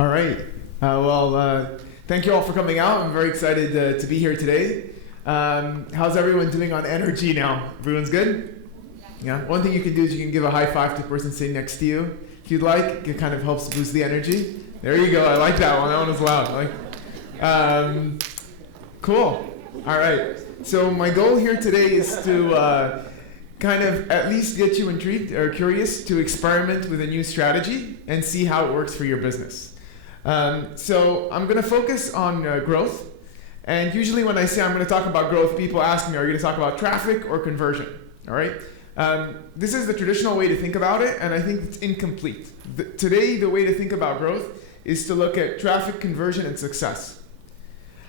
All right. Thank you all for coming out. I'm very excited to be here today. How's everyone doing on energy now? Everyone's good? Yeah. One thing you can do is you can give a high five to the person sitting next to you. If you'd like, it kind of helps boost the energy. There you go. I like that one. That one was loud. Cool. All right. So my goal here today is to kind of at least get you intrigued or curious to experiment with a new strategy and see how it works for your business. So I'm going to focus on growth. And usually when I say I'm going to talk about growth, people ask me, are you going to talk about traffic or conversion? All right. This is the traditional way to think about it, and I think it's incomplete. Today, the way to think about growth is to look at traffic, conversion, and success.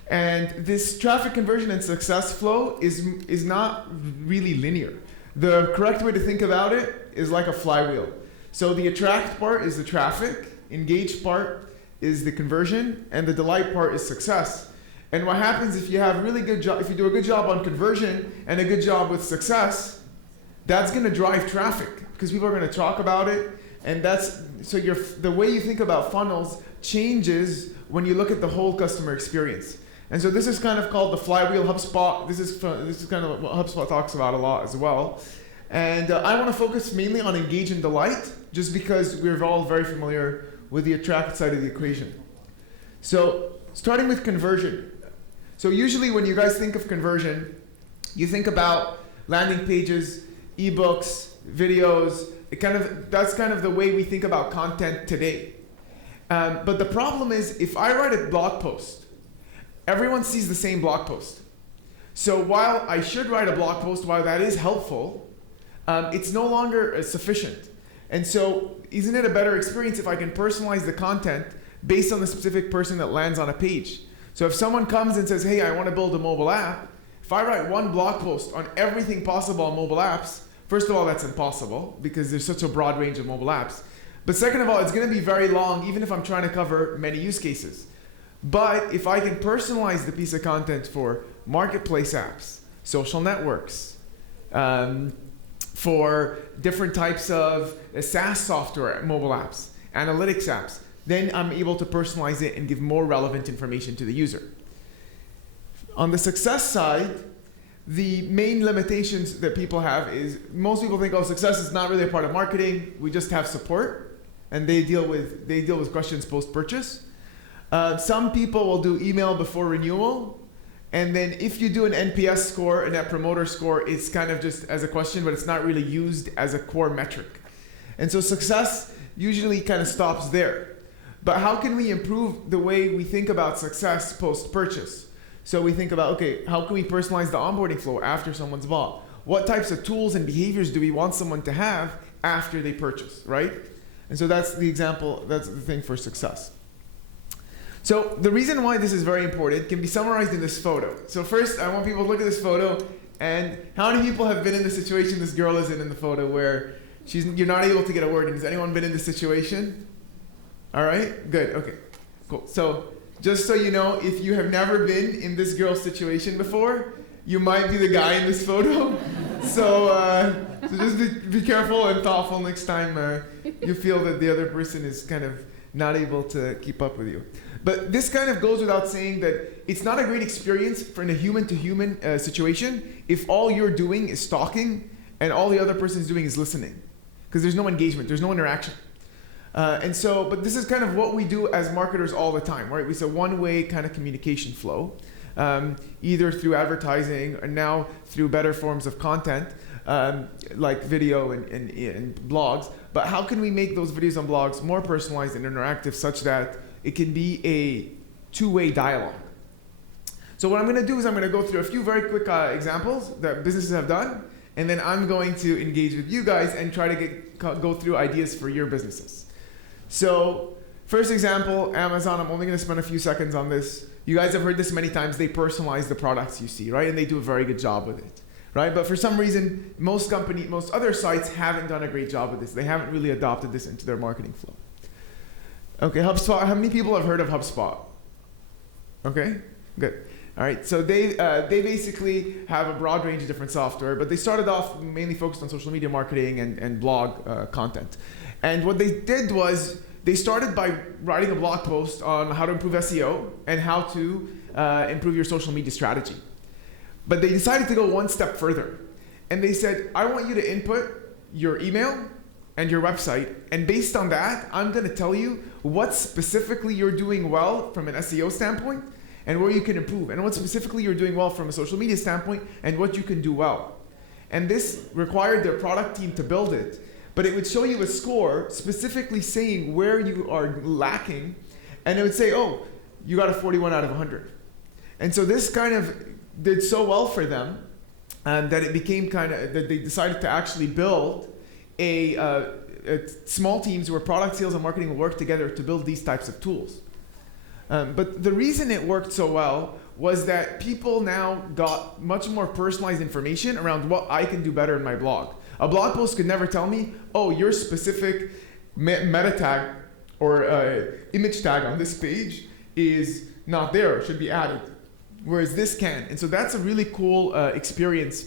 And this traffic, conversion, and success flow is not really linear. The correct way to think about it is like a flywheel. So the attract part is the traffic, engage part is the conversion, and the delight part is success. And what happens if you have a really good job, if you do a good job on conversion and a good job with success, that's going to drive traffic because people are going to talk about it. And the way you think about funnels changes when you look at the whole customer experience. And so this is kind of called the flywheel. HubSpot. This is kind of what HubSpot talks about a lot as well. And I want to focus mainly on engage and delight, just because we're all very familiar with the attract side of the equation. So starting with conversion. So usually when you guys think of conversion, you think about landing pages, ebooks, videos. That's kind of the way we think about content today. But the problem is, if I write a blog post, everyone sees the same blog post. So while I should write a blog post, while that is helpful, it's no longer sufficient. And so isn't it a better experience if I can personalize the content based on the specific person that lands on a page? So if someone comes and says, hey, I want to build a mobile app, if I write one blog post on everything possible on mobile apps, first of all, that's impossible because there's such a broad range of mobile apps. But second of all, it's going to be very long, even if I'm trying to cover many use cases. But if I can personalize the piece of content for marketplace apps, social networks, for different types of SaaS software, mobile apps, analytics apps, then I'm able to personalize it and give more relevant information to the user. On the success side, the main limitations that people have is most people think, oh, success is not really a part of marketing. We just have support, and they deal with questions post-purchase. Some people will do email before renewal. And then if you do an NPS score, a Net Promoter Score, it's kind of just as a question, but it's not really used as a core metric. And so success usually kind of stops there. But how can we improve the way we think about success post-purchase? So we think about, okay, how can we personalize the onboarding flow after someone's bought? What types of tools and behaviors do we want someone to have after they purchase, right? And so that's the example, that's the thing for success. So the reason why this is very important can be summarized in this photo. So first, I want people to look at this photo, and how many people have been in the situation this girl is in the photo where you're not able to get a word in? Has anyone been in this situation? All right, good, okay, cool. So just so you know, if you have never been in this girl's situation before, you might be the guy in this photo. So just be careful and thoughtful next time you feel that the other person is kind of not able to keep up with you. But this kind of goes without saying that it's not a great experience for in a human-to-human situation if all you're doing is talking and all the other person is doing is listening, because there's no engagement, there's no interaction. But this is kind of what we do as marketers all the time, right? It's a one-way kind of communication flow, either through advertising or now through better forms of content, like video and blogs. But how can we make those videos and blogs more personalized and interactive such that it can be a two-way dialogue? So what I'm going to do is I'm going to go through a few very quick examples that businesses have done, and then I'm going to engage with you guys and try to go through ideas for your businesses. So first example, Amazon. I'm only going to spend a few seconds on this. You guys have heard this many times. They personalize the products you see, right? And they do a very good job with it, right? But for some reason, most other sites haven't done a great job with this. They haven't really adopted this into their marketing flow. Okay, HubSpot. How many people have heard of HubSpot? Okay, good. All right, so they basically have a broad range of different software, but they started off mainly focused on social media marketing and blog content. And what they did was they started by writing a blog post on how to improve SEO and how to improve your social media strategy. But they decided to go one step further. And they said, I want you to input your email and your website. And based on that, I'm going to tell you what specifically you're doing well from an SEO standpoint and where you can improve. And what specifically you're doing well from a social media standpoint and what you can do well. And this required their product team to build it. But it would show you a score specifically saying where you are lacking. And it would say, oh, you got a 41 out of 100. And so this kind of did so well for them that it became that they decided to actually build small teams where product sales and marketing will work together to build these types of tools. But the reason it worked so well was that people now got much more personalized information around what I can do better in my blog. A blog post could never tell me, oh, your specific meta tag or image tag on this page is not there, it should be added. Whereas this can. And so that's a really cool experience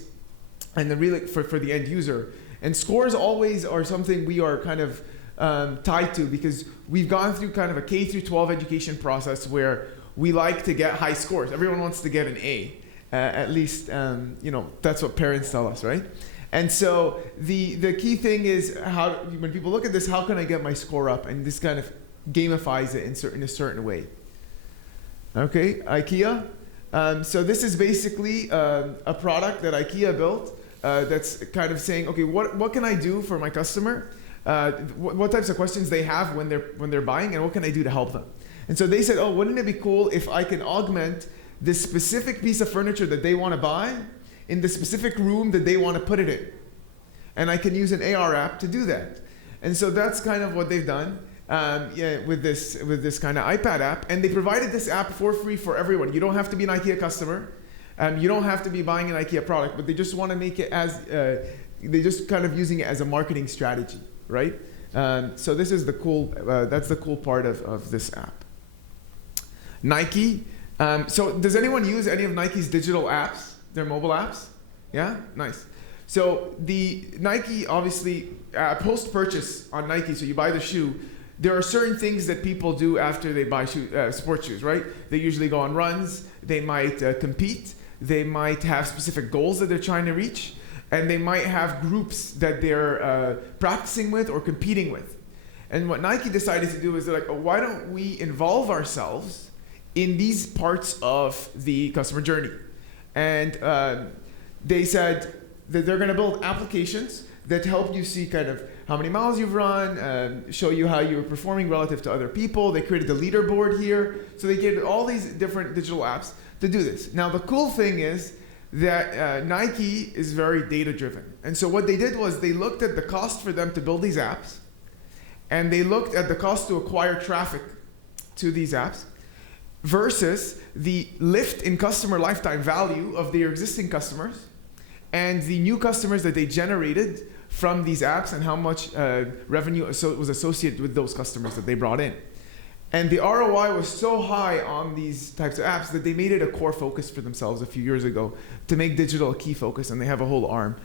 and for the end user. And scores always are something we are kind of tied to because we've gone through kind of a K through 12 education process where we like to get high scores. Everyone wants to get an A. At least, that's what parents tell us, right? And so the key thing is when people look at this, how can I get my score up? And this kind of gamifies it in a certain way. Okay, IKEA. So this is basically a product that IKEA built that's kind of saying, okay, what can I do for my customer? What types of questions they have when they're buying, and what can I do to help them? And so they said, oh, wouldn't it be cool if I can augment this specific piece of furniture that they want to buy in the specific room that they want to put it in? And I can use an AR app to do that. And so that's kind of what they've done with this kind of iPad app. And they provided this app for free for everyone. You don't have to be an IKEA customer. You don't have to be buying an IKEA product, but they just want to make it they just kind of using it as a marketing strategy, right? So this is that's the cool part of this app. Nike. So does anyone use any of Nike's digital apps, their mobile apps? Yeah, nice. So the Nike, obviously, post-purchase on Nike, so you buy the shoe, there are certain things that people do after they buy sports shoes, right? They usually go on runs, they might compete, they might have specific goals that they're trying to reach, and they might have groups that they're practicing with or competing with. And what Nike decided to do is they're like, oh, why don't we involve ourselves in these parts of the customer journey? And they said that they're going to build applications that help you see kind of how many miles you've run, show you how you're performing relative to other people. They created the leaderboard here. So they gave all these different digital apps to do this. Now, the cool thing is that Nike is very data-driven. And so what they did was they looked at the cost for them to build these apps, and they looked at the cost to acquire traffic to these apps versus the lift in customer lifetime value of their existing customers and the new customers that they generated from these apps and how much revenue was associated with those customers that they brought in. And the ROI was so high on these types of apps that they made it a core focus for themselves a few years ago to make digital a key focus, and they have a whole arm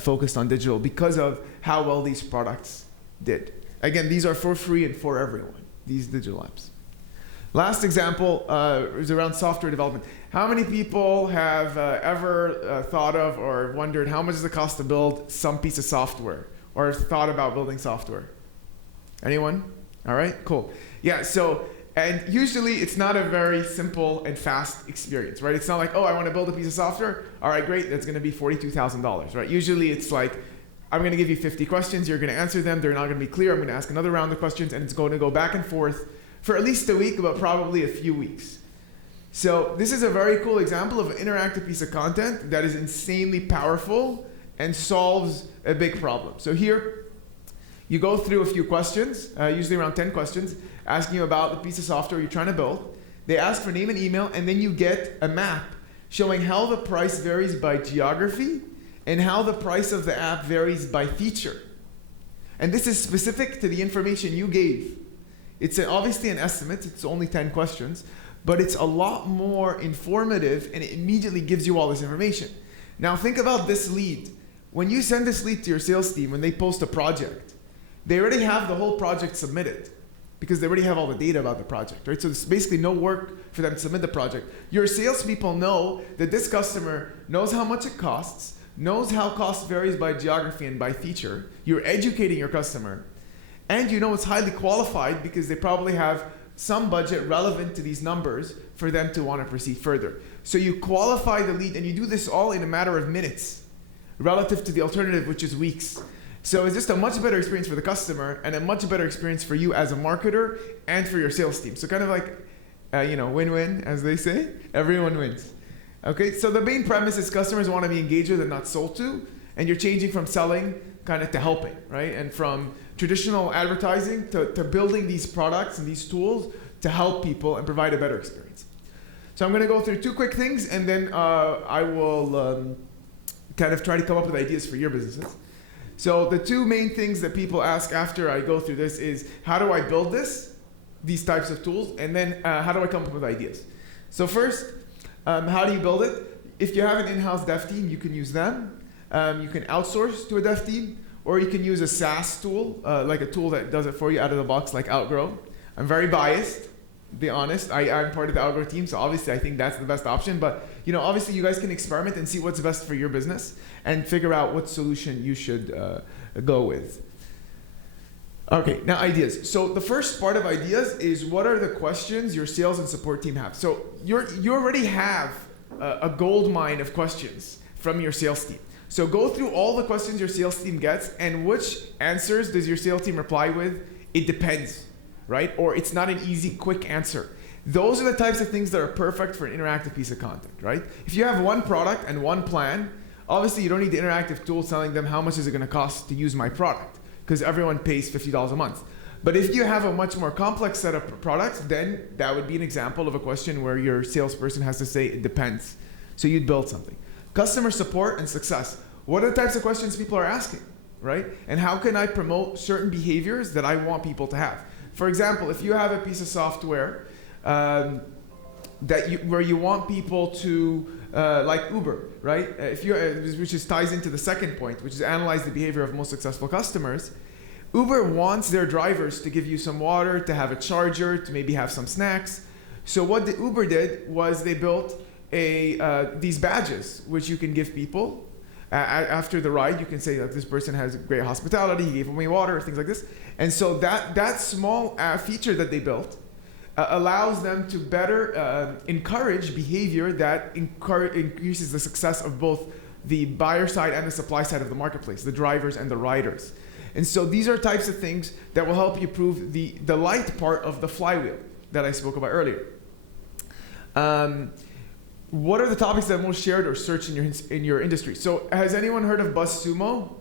focused on digital because of how well these products did. Again, these are for free and for everyone, these digital apps. Last example is around software development. How many people have ever thought of or wondered how much does it cost to build some piece of software or thought about building software? Anyone? All right, cool. Yeah, and usually it's not a very simple and fast experience, right? It's not like, oh, I want to build a piece of software. All right, great, that's going to be $42,000, right? Usually it's like, I'm going to give you 50 questions, you're going to answer them, they're not going to be clear, I'm going to ask another round of questions, and it's going to go back and forth for at least a week, but probably a few weeks. So this is a very cool example of an interactive piece of content that is insanely powerful and solves a big problem. So here, you go through a few questions, usually around 10 questions, asking you about the piece of software you're trying to build. They ask for name and email, and then you get a map showing how the price varies by geography and how the price of the app varies by feature. And this is specific to the information you gave. It's obviously an estimate, it's only 10 questions, but it's a lot more informative and it immediately gives you all this information. Now think about this lead. When you send this lead to your sales team, when they post a project, they already have the whole project submitted. because they already have all the data about the project, right? So there's basically no work for them to submit the project. Your salespeople know that this customer knows how much it costs, knows how cost varies by geography and by feature. You're educating your customer. And you know it's highly qualified because they probably have some budget relevant to these numbers for them to want to proceed further. So you qualify the lead, and you do this all in a matter of minutes relative to the alternative, which is weeks. So it's just a much better experience for the customer and a much better experience for you as a marketer and for your sales team. So kind of like, win-win, as they say. Everyone wins. Okay, so the main premise is customers want to be engaged with and not sold to, and you're changing from selling kind of to helping, right? And from traditional advertising to building these products and these tools to help people and provide a better experience. So I'm going to go through 2 quick things, and then I will kind of try to come up with ideas for your businesses. So the 2 main things that people ask after I go through this is, how do I build these types of tools, and then how do I come up with ideas? So first, how do you build it? If you have an in-house dev team, you can use them. You can outsource to a dev team, or you can use a SaaS tool, like a tool that does it for you out of the box, like Outgrow. I'm very biased, to be honest. I'm part of the Outgrow team, so obviously I think that's the best option. But obviously you guys can experiment and see what's best for your business and figure out what solution you should go with. Okay, now ideas. So the first part of ideas is, what are the questions your sales and support team have? So you already have a gold mine of questions from your sales team. So go through all the questions your sales team gets, and which answers does your sales team reply with? It depends, right? Or it's not an easy, quick answer. Those are the types of things that are perfect for an interactive piece of content, right? If you have one product and one plan, obviously you don't need the interactive tool telling them how much is it going to cost to use my product, because everyone pays $50 a month. But if you have a much more complex set of products, then that would be an example of a question where your salesperson has to say it depends. So you'd build something. Customer support and success. What are the types of questions people are asking, right? And how can I promote certain behaviors that I want people to have? For example, if you have a piece of software where you want people to, like Uber, right? Which ties into the second point, which is analyze the behavior of most successful customers. Uber wants their drivers to give you some water, to have a charger, to maybe have some snacks. So what the Uber did was they built these badges, which you can give people. After the ride, you can say that this person has great hospitality, he gave me water, things like this. And so that small feature that they built allows them to better encourage behavior that increases the success of both the buyer side and the supply side of the marketplace, the drivers and the riders. And so these are types of things that will help you prove the light part of the flywheel that I spoke about earlier. What are the topics that are most shared or searched in your industry? So has anyone heard of BuzzSumo?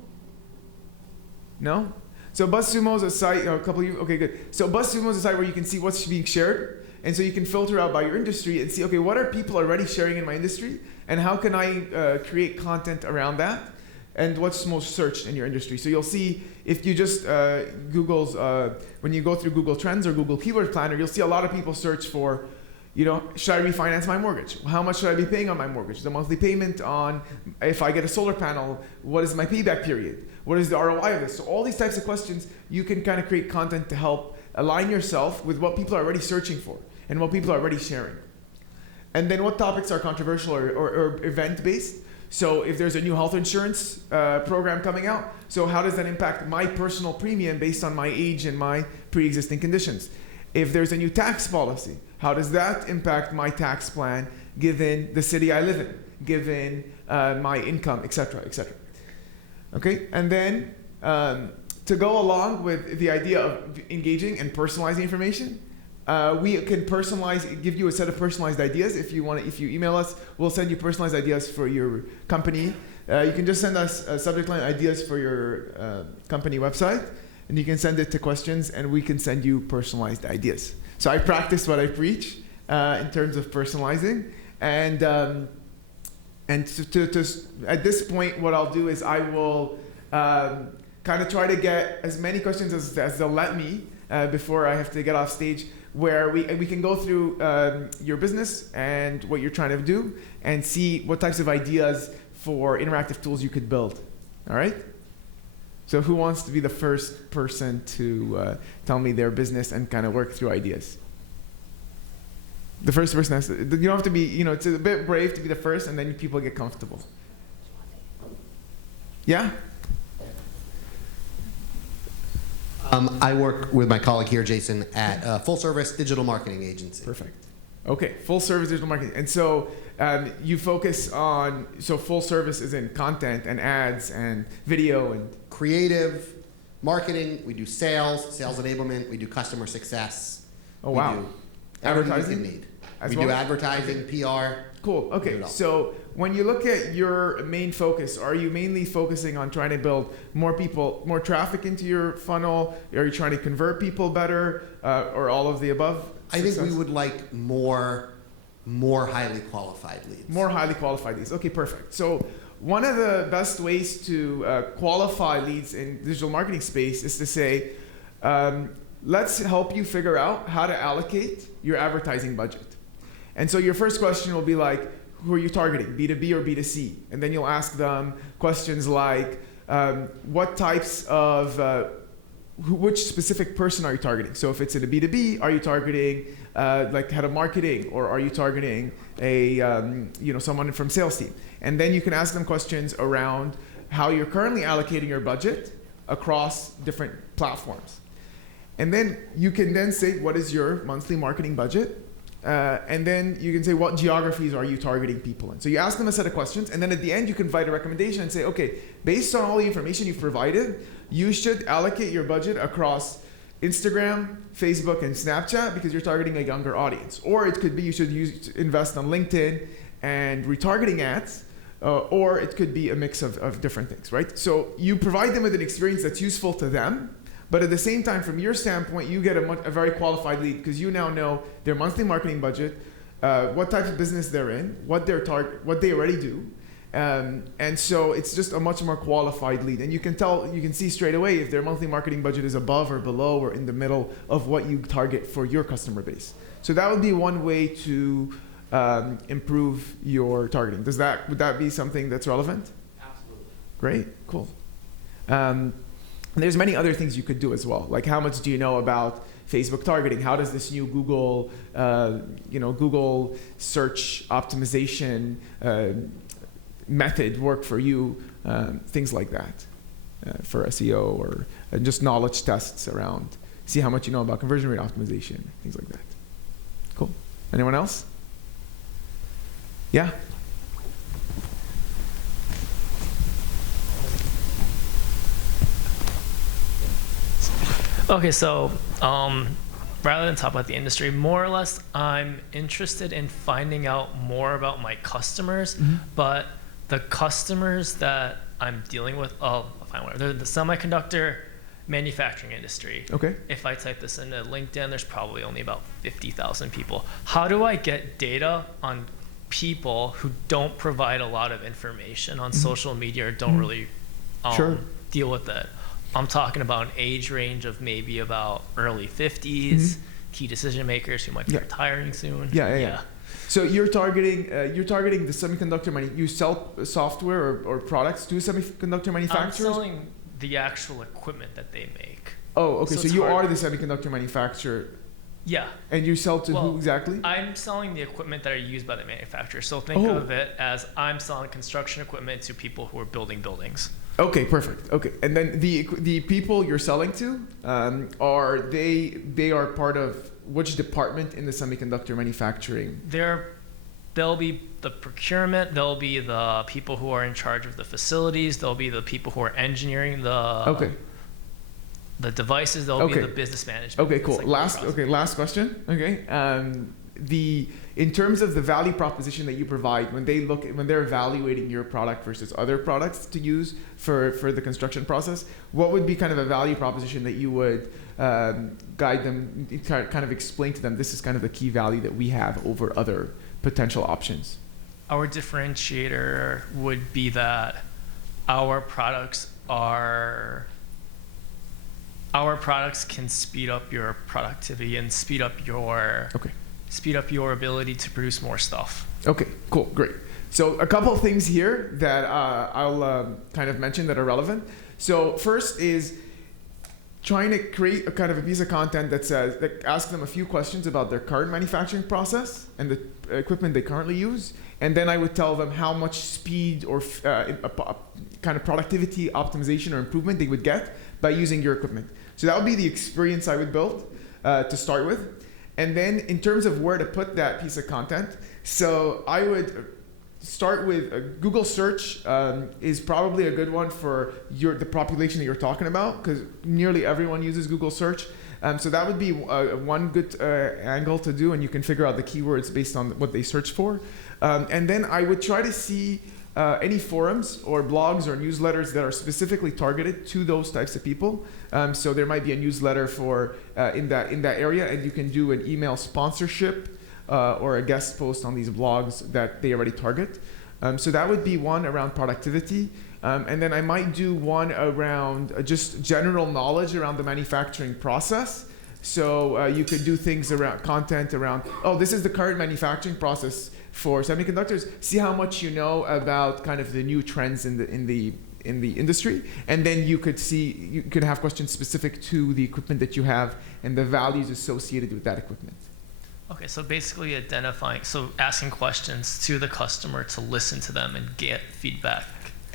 No? So BuzzSumo is a site, a couple of you, okay, good. So BuzzSumo is a site where you can see what's being shared. And so you can filter out by your industry and see, okay, what are people already sharing in my industry? And how can I create content around that? And what's most searched in your industry? So you'll see, if you just Google's, when you go through Google Trends or Google Keyword Planner, you'll see a lot of people search for, should I refinance my mortgage? How much should I be paying on my mortgage? The monthly payment on, if I get a solar panel, what is my payback period? What is the ROI of this? So all these types of questions, you can kind of create content to help align yourself with what people are already searching for and what people are already sharing. And then what topics are controversial or event-based? So if there's a new health insurance program coming out, so how does that impact my personal premium based on my age and my pre-existing conditions? If there's a new tax policy, how does that impact my tax plan given the city I live in, given my income, et cetera, et cetera. Okay, and then to go along with the idea of engaging and personalizing information, we can give you a set of personalized ideas. If you email us, we'll send you personalized ideas for your company. You can just send us a subject line ideas for your company website, and you can send it to questions, and we can send you personalized ideas. So I practice what I preach in terms of personalizing, and at this point, what I'll do is I will kind of try to get as many questions as they'll let me before I have to get off stage, where we can go through your business and what you're trying to do and see what types of ideas for interactive tools you could build. All right? So who wants to be the first person to tell me their business and kind of work through ideas? The first person has to, you don't have to be, it's a bit brave to be the first, and then people get comfortable. Yeah? I work with my colleague here, Jason, at a full-service digital marketing agency. Perfect. Okay, full-service digital marketing. And so you focus on, so full service is in content and ads and video and... Creative, marketing, we do sales enablement, we do customer success. Oh, wow. We do advertising? we do advertising, PR. Cool, okay. So when you look at your main focus, are you mainly focusing on trying to build more people, more traffic into your funnel? Are you trying to convert people better, or all of the above? I think we would like more highly qualified leads. More highly qualified leads. Okay, perfect. So one of the best ways to qualify leads in digital marketing space is to say, let's help you figure out how to allocate your advertising budget. And so your first question will be like, who are you targeting, B2B or B2C? And then you'll ask them questions like, what types of, which specific person are you targeting? So if it's in a B2B, are you targeting like head of marketing, or are you targeting a someone from sales team? And then you can ask them questions around how you're currently allocating your budget across different platforms. And then you can then say, what is your monthly marketing budget? And then you can say, what geographies are you targeting people in? So you ask them a set of questions, and then at the end you can provide a recommendation and say, okay, based on all the information you've provided, you should allocate your budget across Instagram, Facebook, and Snapchat because you're targeting a younger audience. Or it could be you should invest on LinkedIn and retargeting ads, or it could be a mix of different things, right? So you provide them with an experience that's useful to them, but at the same time, from your standpoint, you get a very qualified lead because you now know their monthly marketing budget, what type of business they're in, what they already do. And so it's just a much more qualified lead. And you can see straight away if their monthly marketing budget is above or below or in the middle of what you target for your customer base. So that would be one way to improve your targeting. Would that be something that's relevant? Absolutely. Great, cool. And there's many other things you could do as well. Like how much do you know about Facebook targeting? How does this new Google, Google search optimization method work for you? Things like that for SEO, or just knowledge tests around. See how much you know about conversion rate optimization, things like that. Cool. Anyone else? Yeah? Okay, so rather than talk about the industry, more or less, I'm interested in finding out more about my customers, but the customers that I'm dealing with, they're the semiconductor manufacturing industry. Okay. If I type this into LinkedIn, there's probably only about 50,000 people. How do I get data on people who don't provide a lot of information on social media or don't really deal with it? I'm talking about an age range of maybe about early 50s, key decision makers who might be retiring soon. Yeah. So you're targeting the semiconductor you sell software or products to semiconductor manufacturers? I'm selling the actual equipment that they make. Oh, okay. So you are the semiconductor manufacturer. Yeah. And you sell to who exactly? I'm selling the equipment that are used by the manufacturer. So think of it as I'm selling construction equipment to people who are building buildings. Okay, perfect. Okay, and then the people you're selling to, are they are part of which department in the semiconductor manufacturing? They'll be the procurement. They'll be the people who are in charge of the facilities. They'll be the people who are engineering the devices. They'll be the business management. Okay, cool. Last question. Okay. In terms of the value proposition that you provide when they're evaluating your product versus other products to use for the construction process, what would be kind of a value proposition that you would guide them, kind of explain to them, this is kind of the key value that we have over other potential options? Our differentiator would be that our products can speed up your productivity and speed up your ability to produce more stuff. Okay, cool, great. So a couple of things here that I'll kind of mention that are relevant. So first is trying to create a kind of a piece of content that says, that asks them a few questions about their current manufacturing process and the equipment they currently use. And then I would tell them how much speed or kind of productivity optimization or improvement they would get by using your equipment. So that would be the experience I would build to start with. And then in terms of where to put that piece of content, so I would start with Google search is probably a good one for the population that you're talking about, because nearly everyone uses Google search. So that would be one good angle to do, and you can figure out the keywords based on what they search for. And then I would try to see any forums or blogs or newsletters that are specifically targeted to those types of people. So there might be a newsletter for in that area, and you can do an email sponsorship or a guest post on these blogs that they already target. So that would be one around productivity. And then I might do one around just general knowledge around the manufacturing process. So you could do things around content around, oh, this is the current manufacturing process for semiconductors. See how much you know about kind of the new trends in the industry, and then you could have questions specific to the equipment that you have and the values associated with that equipment. Okay, so basically asking questions to the customer to listen to them and get feedback.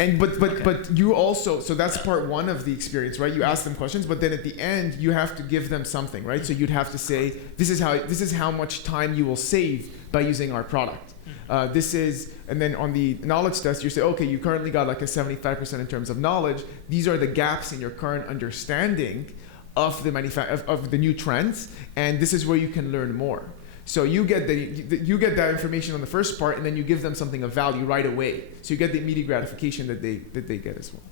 And but you also, so that's part one of the experience, right? You ask them questions, but then at the end you have to give them something, right? So you'd have to say, this is how much time you will save by using our product. And then on the knowledge test, you say, okay, you currently got like a 75% in terms of knowledge. These are the gaps in your current understanding of the of the new trends, and this is where you can learn more. So you get that information on the first part, and then you give them something of value right away. So you get the immediate gratification that they get as well.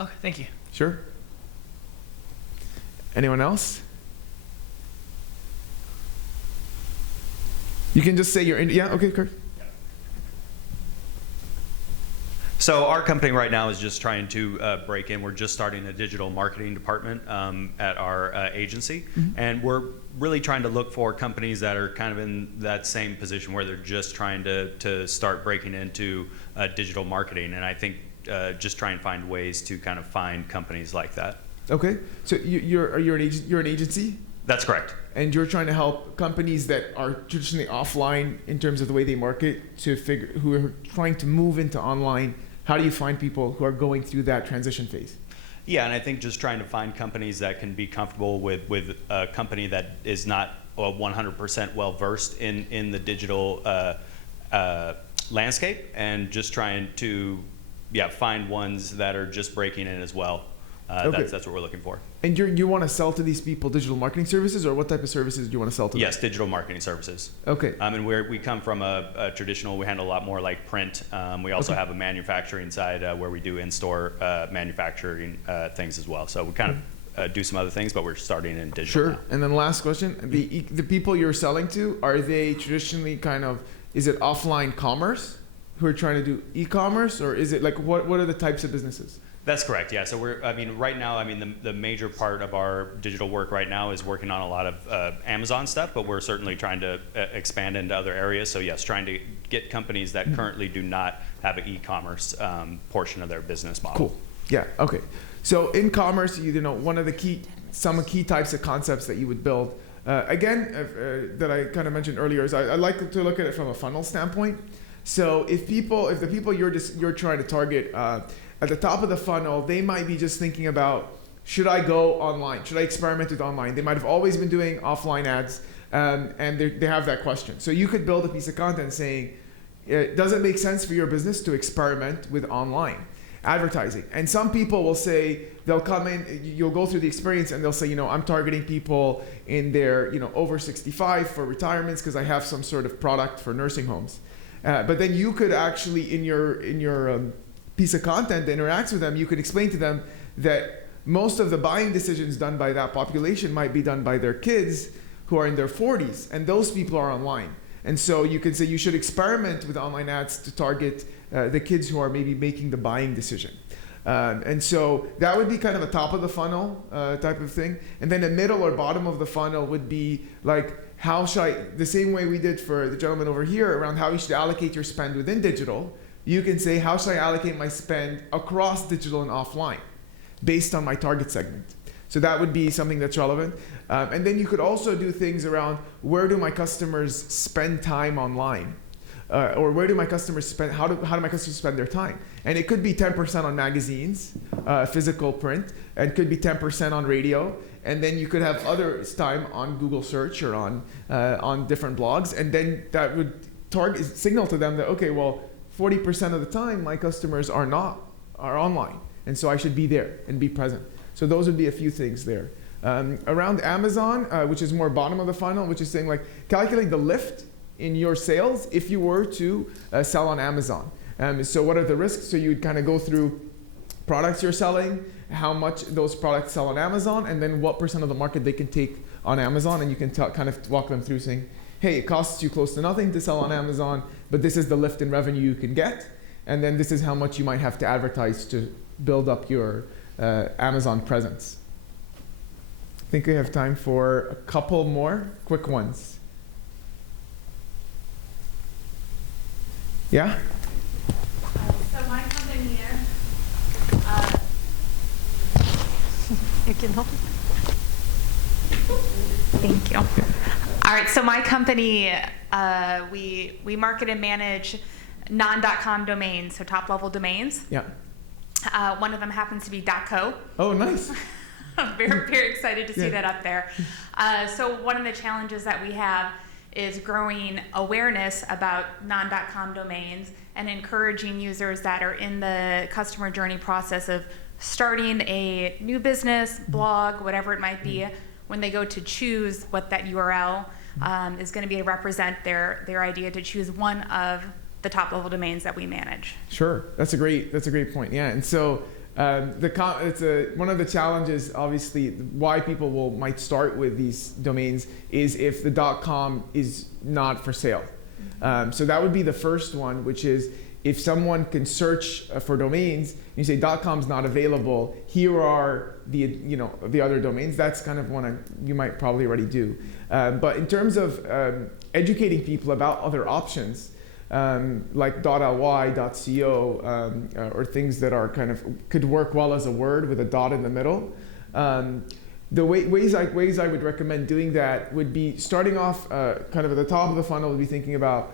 Okay, thank you. Sure. Anyone else? You can just say you're in. Yeah. Okay, Kurt. So our company right now is just trying to break in. We're just starting a digital marketing department at our agency, and we're really trying to look for companies that are kind of in that same position where they're just trying to start breaking into digital marketing. And I think just try and find ways to kind of find companies like that. Okay, so you're an agency? That's correct. And you're trying to help companies that are traditionally offline in terms of the way they market who are trying to move into online. How do you find people who are going through that transition phase? Yeah, and I think just trying to find companies that can be comfortable with a company that is not 100% well versed in the digital landscape, and just trying to find ones that are just breaking in as well. Okay. That's what we're looking for. And you want to sell to these people digital marketing services, or what type of services do you want to sell to them? Yes, digital marketing services. Okay. And we come from a traditional, we handle a lot more like print. We also have a manufacturing side where we do in-store manufacturing things as well. So we kind of do some other things, but we're starting in digital now. And then last question, the people you're selling to, are they traditionally is it offline commerce who are trying to do e-commerce, or is it like, what are the types of businesses? That's correct, yeah. So right now, the major part of our digital work right now is working on a lot of Amazon stuff, but we're certainly trying to expand into other areas. So yes, trying to get companies that currently do not have an e-commerce portion of their business model. Cool, yeah, okay. So in commerce, one of some key types of concepts that you would build, that I kind of mentioned earlier, is I like to look at it from a funnel standpoint. So if the people you're trying to target, at the top of the funnel, they might be just thinking about, should I go online? Should I experiment with online? They might have always been doing offline ads, and they have that question. So you could build a piece of content saying, does it make sense for your business to experiment with online advertising? And some people will say, they'll come in, you'll go through the experience, and they'll say, I'm targeting people in their, over 65 for retirements because I have some sort of product for nursing homes. But then you could actually, in your piece of content that interacts with them, you could explain to them that most of the buying decisions done by that population might be done by their kids who are in their 40s, and those people are online. And so you could say you should experiment with online ads to target the kids who are maybe making the buying decision. And so that would be kind of a top of the funnel type of thing. And then the middle or bottom of the funnel would be like, the same way we did for the gentleman over here around how you should allocate your spend within digital, you can say, how should I allocate my spend across digital and offline? based on my target segment. So that would be something that's relevant. And then you could also do things around where do my customers spend time online? Or where do my customers spend, how do my customers spend their time? And it could be 10% on magazines, physical print, and could be 10% on radio. And then you could have other time on Google search or on different blogs. And then that would signal to them that, okay, well, 40% of the time my customers are online. And so I should be there and be present. So those would be a few things there. Around Amazon, which is more bottom of the funnel, which is saying like, calculate the lift in your sales if you were to sell on Amazon. So what are the risks? So you'd kind of go through products you're selling, how much those products sell on Amazon, and then what % of the market they can take on Amazon. And you can kind of walk them through saying, hey, it costs you close to nothing to sell on Amazon, but this is the lift in revenue you can get. And then this is how much you might have to advertise to build up your Amazon presence. I think we have time for a couple more quick ones. Yeah? So my company here, you can hold. Thank you. All right, so my company, we market and manage non.com domains, so top-level domains. Yeah. One of them happens to be .co. Oh, nice. I'm very, very excited to see that up there. So one of the challenges that we have is growing awareness about non.com domains and encouraging users that are in the customer journey process of starting a new business, blog, whatever it might be, when they go to choose what that URL is going to be to represent their idea, to choose one of the top level domains that we manage. Sure, that's a great point. Yeah, and so one of the challenges, obviously, why people might start with these domains is if the .com is not for sale. So that would be the first one, which is if someone can search for domains, you say .com is not available. Here are the other domains. That's kind of one you might probably already do. But in terms of educating people about other options, like .ly, .co, or things that are could work well as a word with a dot in the middle. The ways I would recommend doing that would be starting off kind of at the top of the funnel, would be thinking about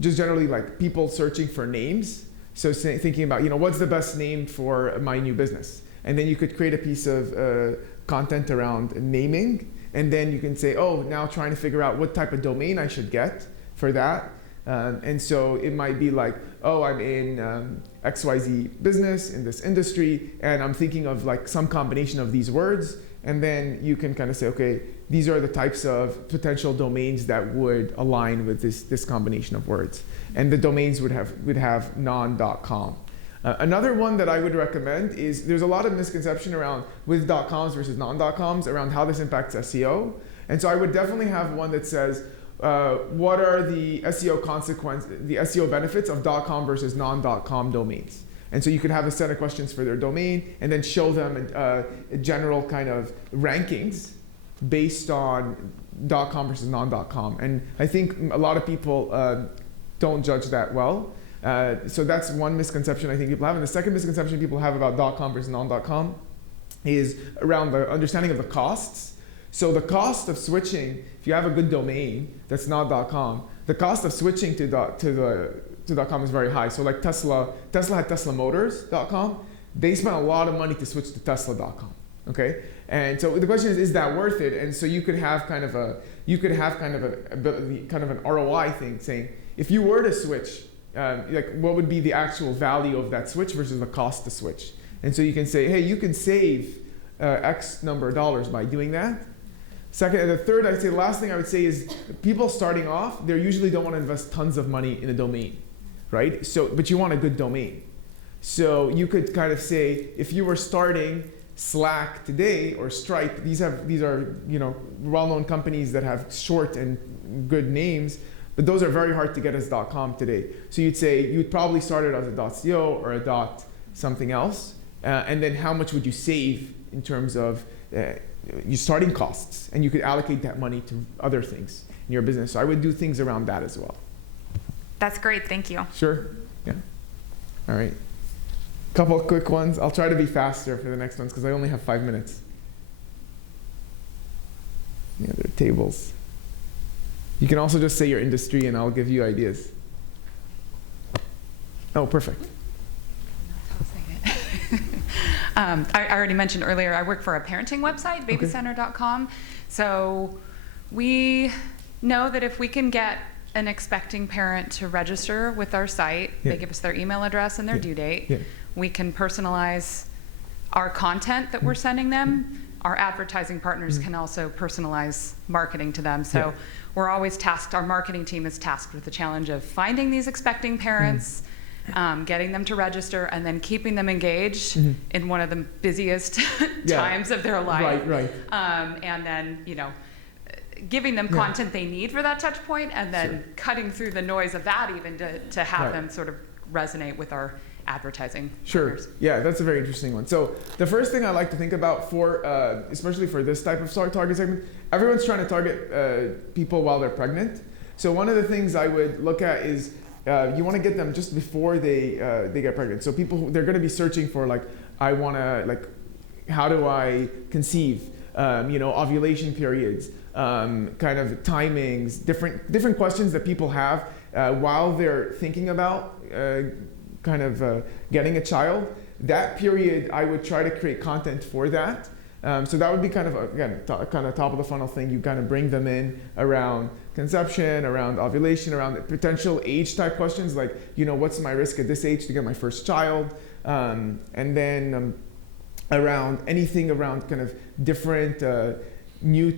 just generally like people searching for names. So thinking about, what's the best name for my new business? And then you could create a piece of content around naming. And then you can say, oh, now trying to figure out what type of domain I should get for that. And so it might be like, oh, I'm in XYZ business in this industry, and I'm thinking of like some combination of these words. And then you can kind of say, okay, these are the types of potential domains that would align with this combination of words. And the domains would have non.com. Another one that I would recommend is there's a lot of misconception around with .coms versus non.coms around how this impacts SEO. And so I would definitely have one that says, what are the SEO benefits of .com versus non.com domains? And so you could have a set of questions for their domain and then show them general kind of rankings based on .com versus non.com. And I think a lot of people don't judge that well. So that's one misconception I think people have. And the second misconception people have about .com versus non.com is around the understanding of the costs. So the cost of switching, if you have a good domain that's not .com, the cost of switching to .com is very high. So like Tesla had TeslaMotors.com. They spent a lot of money to switch to Tesla.com. Okay, and so the question is that worth it? And so you could have kind of an ROI thing saying, if you were to switch, like what would be the actual value of that switch versus the cost to switch? And so you can say, hey, you can save X number of dollars by doing that. Second, and the third, I'd say the last thing I would say is people starting off, they usually don't want to invest tons of money in a domain, right? So, but you want a good domain. So you could kind of say, if you were starting Slack today or Stripe, these are well-known companies that have short and good names, but those are very hard to get as .com today. So you'd say you'd probably start it as a .co or a something else, and then how much would you save in terms of your starting costs, and you could allocate that money to other things in your business. So I would do things around that as well. That's great, thank you. Sure, yeah. All right. Couple of quick ones. I'll try to be faster for the next ones because I only have 5 minutes. Any other tables? You can also just say your industry and I'll give you ideas. Oh, perfect. I already mentioned earlier, I work for a parenting website, babycenter.com. So we know that if we can get an expecting parent to register with our site, they give us their email address and their due date, we can personalize our content that we're sending them. Our advertising partners can also personalize marketing to them. So we're always tasked, our marketing team is tasked with the challenge of finding these expecting parents, getting them to register, and then keeping them engaged in one of the busiest times of their life. Right. And then, giving them content they need for that touch point, and then cutting through the noise of that even to have them sort of resonate with our advertising partners. Yeah, that's a very interesting one. So the first thing I like to think about for, especially for this type of target segment, everyone's trying to target people while they're pregnant. So one of the things I would look at is you want to get them just before they get pregnant. So people, they're going to be searching for I want to, how do I conceive? Ovulation periods, kind of timings, different questions that people have while they're thinking about getting a child. That period, I would try to create content for that. So that would be kind of, again, kind of top of the funnel thing. You kind of bring them in around conception, around ovulation, around potential age type questions like, what's my risk at this age to get my first child? And then around anything around kind of different new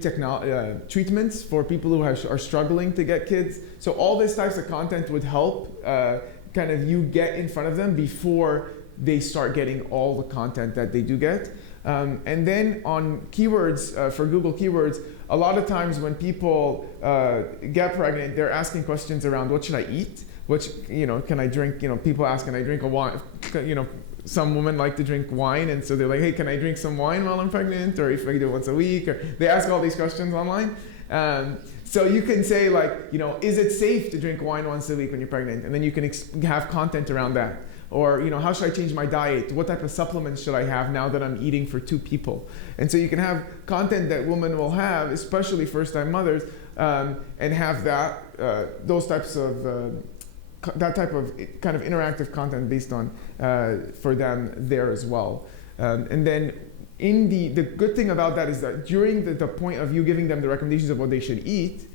treatments for people who are struggling to get kids. So all these types of content would help kind of you get in front of them before they start getting all the content that they do get. And then on keywords, for Google keywords, a lot of times when people get pregnant, they're asking questions around what should I eat? Can I drink, people ask, can I drink a wine? Some women like to drink wine, and so they're like, hey, can I drink some wine while I'm pregnant? Or if I do it once a week? Or they ask all these questions online. So you can say is it safe to drink wine once a week when you're pregnant? And then you can have content around that. Or, how should I change my diet? What type of supplements should I have now that I'm eating for 2 people? And so you can have content that women will have, especially first-time mothers, and have that, those types of, that type of kind of interactive content based on, for them there as well. And then the good thing about that is that during the point of you giving them the recommendations of what they should eat,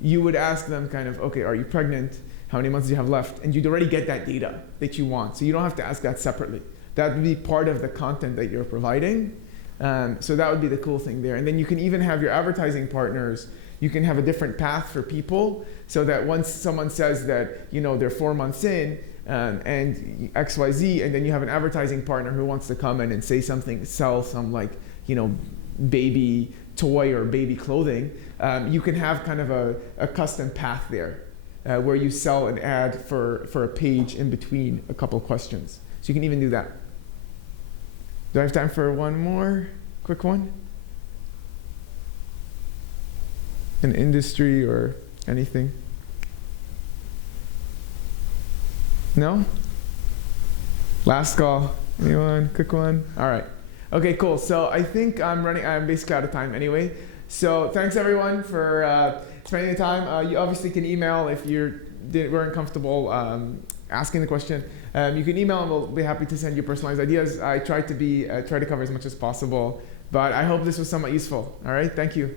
you would ask them kind of, okay, are you pregnant? How many months do you have left? And you'd already get that data that you want. So you don't have to ask that separately. That would be part of the content that you're providing. So that would be the cool thing there. And then you can even have your advertising partners, you can have a different path for people so that once someone says that, they're 4 months in and XYZ, and then you have an advertising partner who wants to come in and say something, sell some baby toy or baby clothing, you can have kind of a custom path there. Where you sell an ad for a page in between a couple questions. So you can even do that. Do I have time for one more quick one? An industry or anything? No? Last call. Anyone? Quick one? All right. Okay, cool. So I think I'm basically out of time anyway. So thanks everyone for spending the time. You obviously can email if you weren't comfortable asking the question. You can email and we'll be happy to send you personalized ideas. I try to cover as much as possible, but I hope this was somewhat useful. All right, thank you.